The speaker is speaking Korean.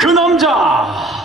그 남자.